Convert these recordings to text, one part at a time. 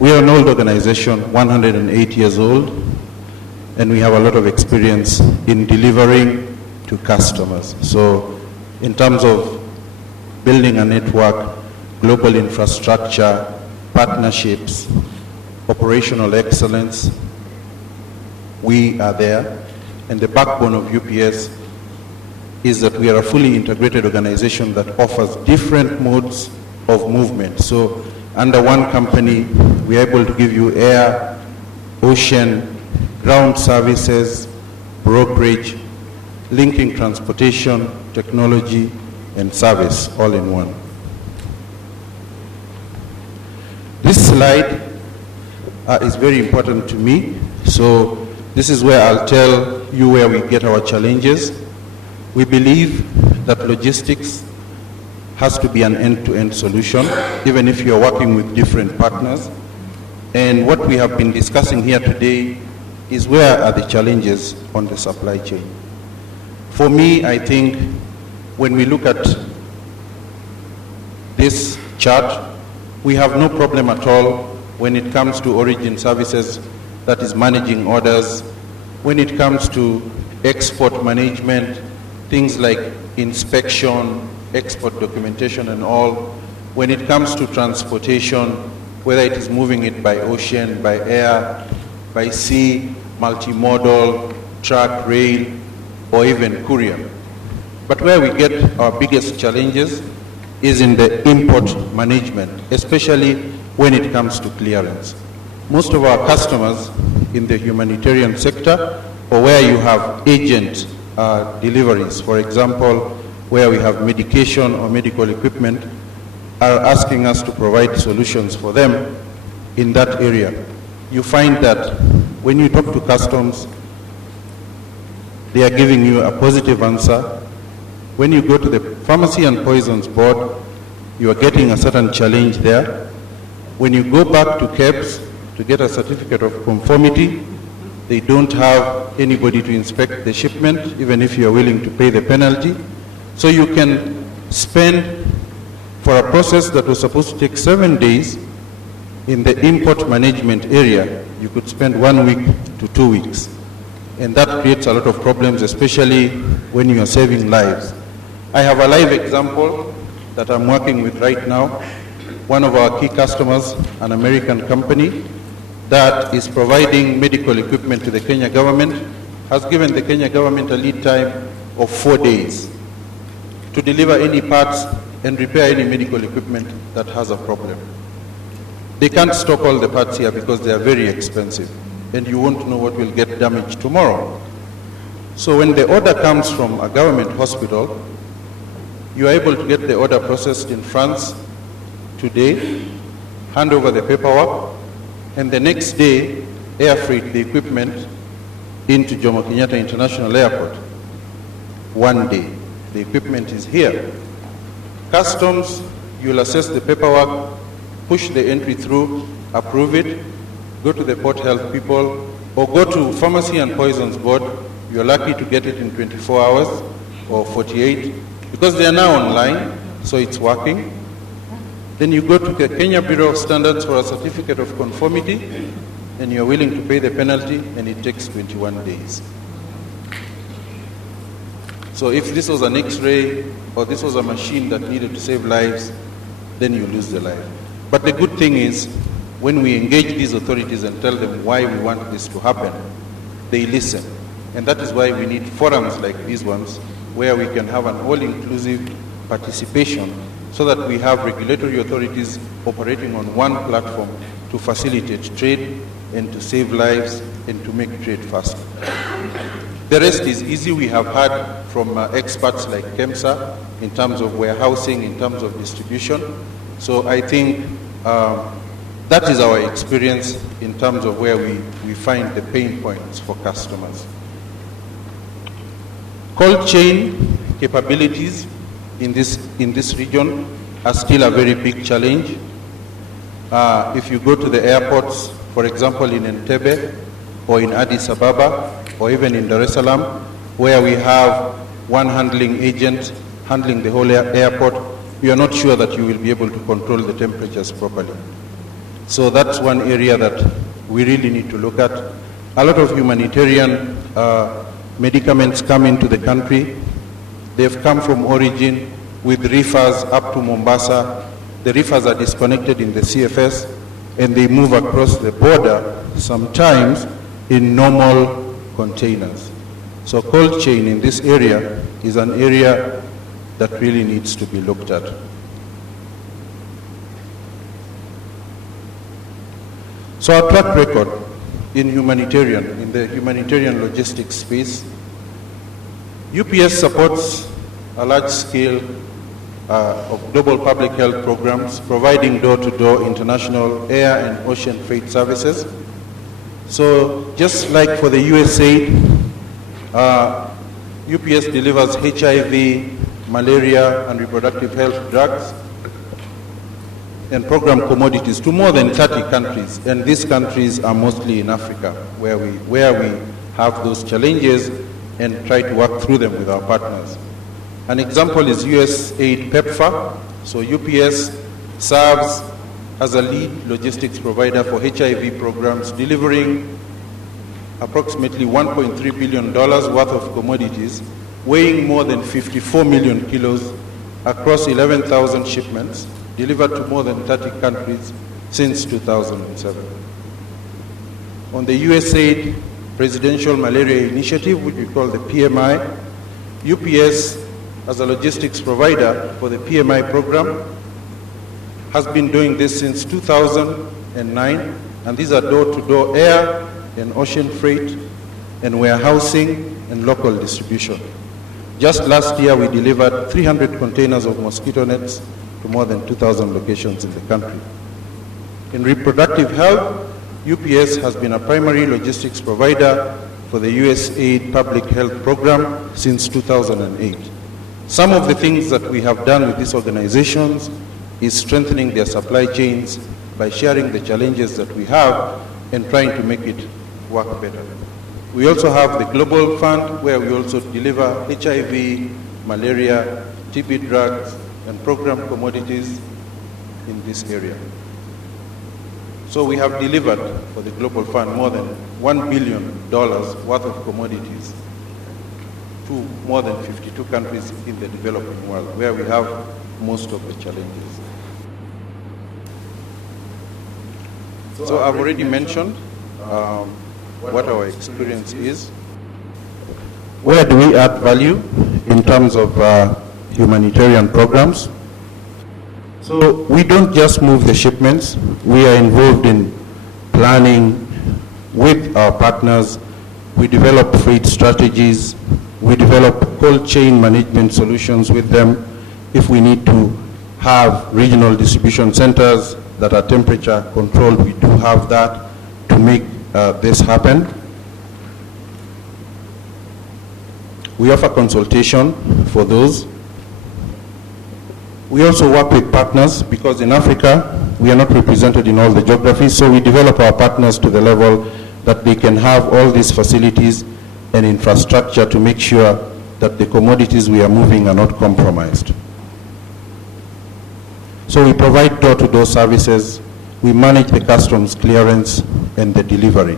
we are an old organization, 108 years old, and we have a lot of experience in delivering to customers. So in terms of building a network, global infrastructure, partnerships, operational excellence, we are there. And the backbone of UPS is that we are a fully integrated organization that offers different modes of movement. So under one company, we are able to give you air, ocean, ground services, brokerage, linking transportation, technology, and service all in one. This slide is very important to me. So this is where I'll tell you where we get our challenges. We believe that logistics has to be an end-to-end solution, even if you're working with different partners. And what we have been discussing here today is where are the challenges on the supply chain. For me, I think when we look at this chart, we have no problem at all when it comes to origin services, that is managing orders. When it comes to export management, things like inspection, export documentation and all. When it comes to transportation, whether it is moving it by ocean, by air, by sea, multimodal, truck, rail, or even courier. But where we get our biggest challenges is in the import management, especially when it comes to clearance. Most of our customers in the humanitarian sector, or where you have agent deliveries, for example, where we have medication or medical equipment, are asking us to provide solutions for them in that area. You find that when you talk to customs, they are giving you a positive answer. When you go to the Pharmacy and Poisons Board, you are getting a certain challenge there. When you go back to KEBS to get a certificate of conformity, they don't have anybody to inspect the shipment, even if you are willing to pay the penalty. So you can spend, for a process that was supposed to take 7 days, in the import management area, you could spend 1 week to 2 weeks. And that creates a lot of problems, especially when you are saving lives. I have a live example that I'm working with right now. One of our key customers, an American company, that is providing medical equipment to the Kenya government, has given the Kenya government a lead time of 4 days to deliver any parts and repair any medical equipment that has a problem. They can't stock all the parts here because they are very expensive, and you won't know what will get damaged tomorrow. So when the order comes from a government hospital, you are able to get the order processed in France today, hand over the paperwork, and the next day, air freight the equipment into Jomo Kenyatta International Airport. 1 day, the equipment is here. Customs, you'll assess the paperwork, push the entry through, approve it, go to the port health people, or go to Pharmacy and Poisons Board. You're lucky to get it in 24 hours or 48, because they are now online, so it's working. Then you go to the Kenya Bureau of Standards for a certificate of conformity, and you're willing to pay the penalty, and it takes 21 days. So if this was an X-ray, or this was a machine that needed to save lives, then you lose the life. But the good thing is, when we engage these authorities and tell them why we want this to happen, they listen. And that is why we need forums like these ones, where we can have an all-inclusive participation, so that we have regulatory authorities operating on one platform to facilitate trade and to save lives and to make trade faster. The rest is easy. We have heard from experts like KEMSA in terms of warehousing, in terms of distribution. So I think that is our experience in terms of where we find the pain points for customers. Cold chain capabilities in this region are still a very big challenge. If you go to the airports, for example, in Entebbe or in Addis Ababa or even in Dar es Salaam, where we have one handling agent handling the whole airport, you are not sure that you will be able to control the temperatures properly. So that's one area that we really need to look at. A lot of humanitarian medicaments come into the country. They've come from origin with reefers up to Mombasa. The reefers are disconnected in the CFS and they move across the border, sometimes in normal containers. So cold chain in this area is an area that really needs to be looked at. So our track record in the humanitarian logistics space, UPS supports a large scale of global public health programs, providing door-to-door international air and ocean freight services. So just like for the USAID, UPS delivers HIV, malaria, and reproductive health drugs and program commodities to more than 30 countries. And these countries are mostly in Africa, where we have those challenges and try to work through them with our partners. An example is USAID PEPFAR. So UPS serves as a lead logistics provider for HIV programs, delivering approximately $1.3 billion worth of commodities, weighing more than 54 million kilos across 11,000 shipments, delivered to more than 30 countries since 2007. On the USAID Presidential Malaria Initiative, which we call the PMI, UPS, as a logistics provider for the PMI program, has been doing this since 2009, and these are door-to-door air and ocean freight and warehousing and local distribution. Just last year, we delivered 300 containers of mosquito nets to more than 2,000 locations in the country. In reproductive health, UPS has been a primary logistics provider for the USAID Public Health Program since 2008. Some of the things that we have done with these organizations is strengthening their supply chains by sharing the challenges that we have and trying to make it work better. We also have the Global Fund, where we also deliver HIV, malaria, TB drugs, and program commodities in this area. So we have delivered for the Global Fund more than $1 billion worth of commodities to more than 52 countries in the developing world, where we have most of the challenges. So I've already mentioned what our experience is. Where do we add value in terms of humanitarian programs? So we don't just move the shipments. We are involved in planning with our partners. We develop freight strategies. We develop cold chain management solutions with them. If we need to have regional distribution centers that are temperature controlled, we do have that to make this happen. We offer consultation for those. We also work with partners, because in Africa, we are not represented in all the geographies, so we develop our partners to the level that they can have all these facilities and infrastructure to make sure that the commodities we are moving are not compromised. So we provide door-to-door services, we manage the customs clearance and the delivery,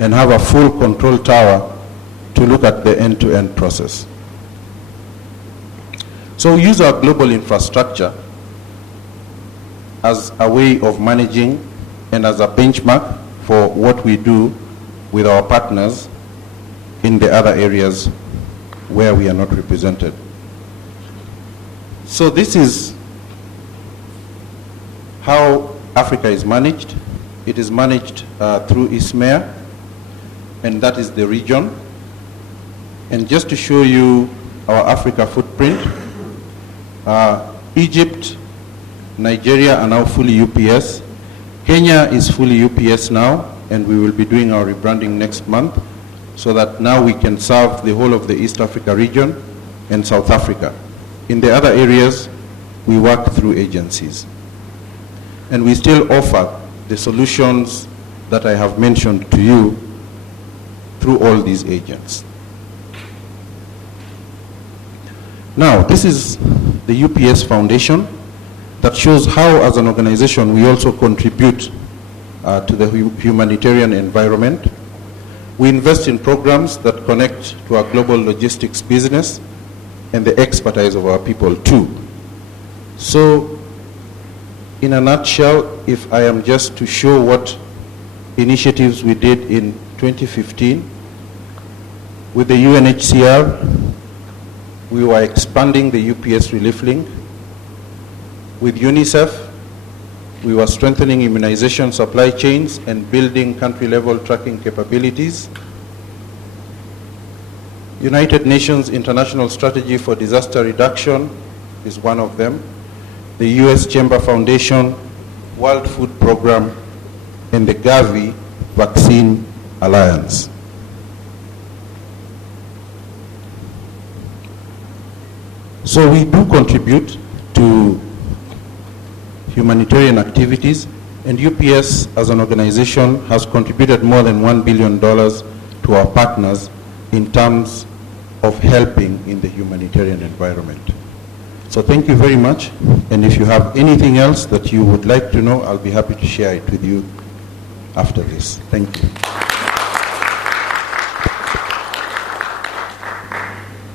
and have a full control tower to look at the end-to-end process. So we use our global infrastructure as a way of managing and as a benchmark for what we do with our partners in the other areas where we are not represented. So this is how Africa is managed. It is managed through ISMEA, and that is the region. And just to show you our Africa footprint, Egypt, Nigeria are now fully UPS. Kenya is fully UPS now, and we will be doing our rebranding next month, so that now we can serve the whole of the East Africa region and South Africa. In the other areas, we work through agencies. And we still offer the solutions that I have mentioned to you through all these agents. Now, this is the UPS Foundation that shows how, as an organization, we also contribute to the humanitarian environment. We invest in programs that connect to our global logistics business and the expertise of our people too. So, in a nutshell, if I am just to show what initiatives we did in 2015, with the UNHCR, we were expanding the UPS relief link. With UNICEF, we were strengthening immunization supply chains and building country-level tracking capabilities. United Nations International Strategy for Disaster Reduction is one of them. The US Chamber Foundation, World Food Program, and the Gavi Vaccine Alliance. So we do contribute to humanitarian activities, and UPS as an organization has contributed more than $1 billion to our partners in terms of helping in the humanitarian environment. So thank you very much, and if you have anything else that you would like to know, I'll be happy to share it with you after this. Thank you.